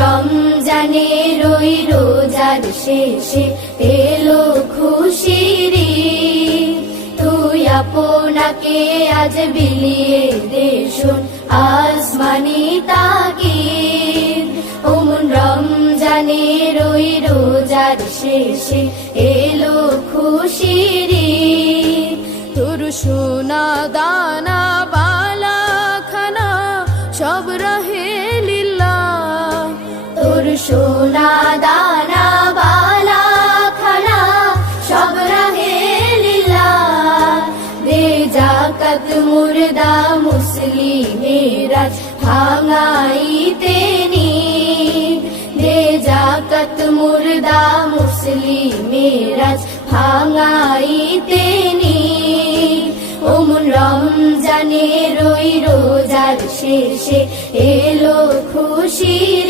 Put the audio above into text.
রমজানের ওই রোজার শেষে এলো খুশির ঈদ। তুই আপনাকে আজ বিলিয়ে দে শোন আসমানি তাকিদ। রমজানের ওই রোজার শেষে এলো খুশির ঈদ। তোর সোনা দানা বালা খানা সব রহে লিল্লাহ। তোর সোনা দানা বালা খানা সব রহে লিল্লাহ। দে যাকাত মুর্দা মুসলিমেরা ভাঙাইতে নিদ। দে যাকাত মুর্দা মুসলিমেরা ভাঙাইতে নিদ। রমজানের ওই রোজার শেষে এলো খুশির